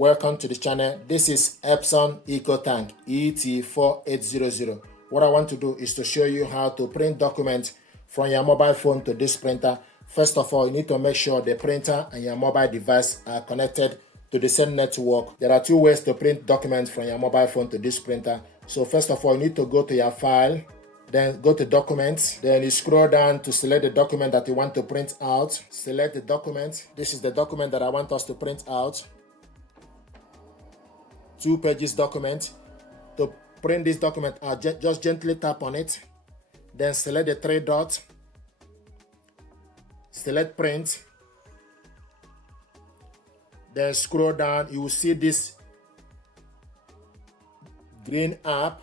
Welcome to the channel. This is Epson EcoTank ET-4800. What I want to do is to show you how to print documents from your mobile phone to this printer. First of all, you need to make sure the printer and your mobile device are connected to the same network. There are two ways to print documents from your mobile phone to this printer. So first of all, you need to go to your file, then go to documents, then you scroll down to select the document that you want to print out. Select the document. This is the document that I want us to print out. 2 pages document. To print this document out, just gently tap on it, then select the 3 dots, select print, then scroll down. You will see this green app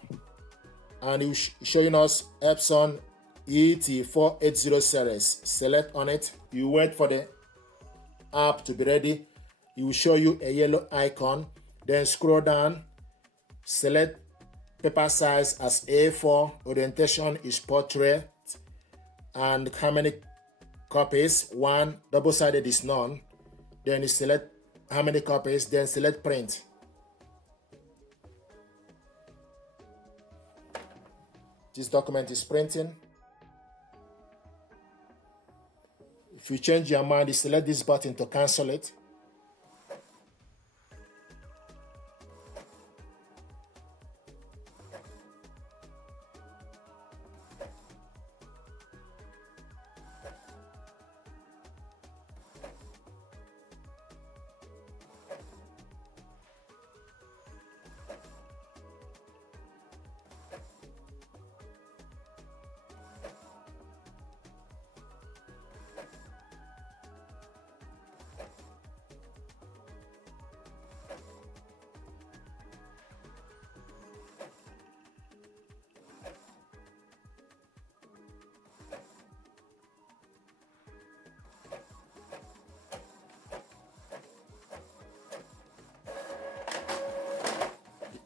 and it's showing us Epson ET-4800 series. Select on it. You wait for the app to be ready. It will show you a yellow icon. Then scroll down, select paper size as A4, orientation is portrait, and how many copies? 1, double-sided is none. Then you select how many copies, then select print. This document is printing. If you change your mind, you select this button to cancel it.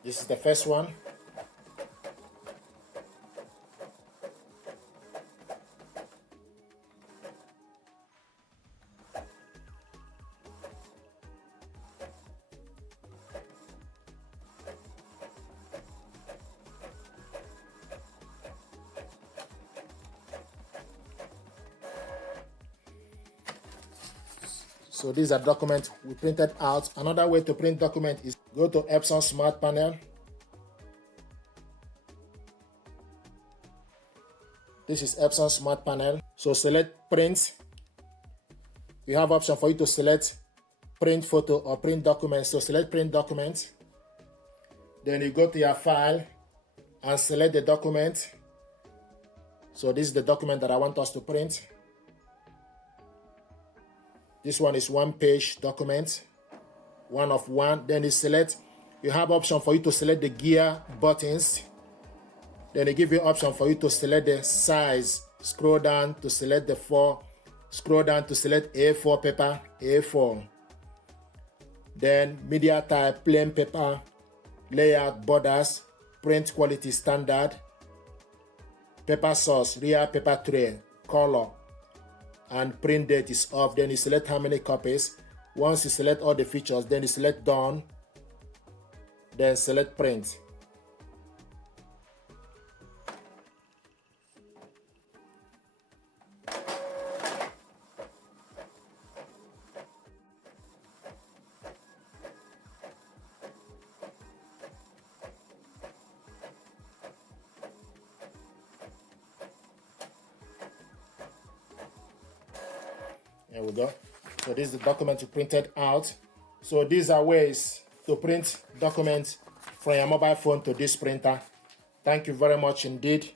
This is the first one. So these are documents we printed out. Another way to print document is go to Epson Smart Panel. This is Epson Smart Panel. So select print. You have option for you to select print photo or print document. So select print document. Then you go to your file and select the document. So this is the document that I want us to print. This one is 1-page document, 1 of 1. Then you select, you have option for you to select the gear buttons. Then they give you option for you to select the size. Scroll down to select the 4. Scroll down to select A4 paper, A4. Then media type, plain paper, layout, borders, print quality standard, paper source, real paper tray, color, and print date is off. Then you select how many copies. Once you select all the features, then you select done, then select print. There we go. So this is the document you printed out. So these are ways to print documents from your mobile phone to this printer. Thank you very much indeed.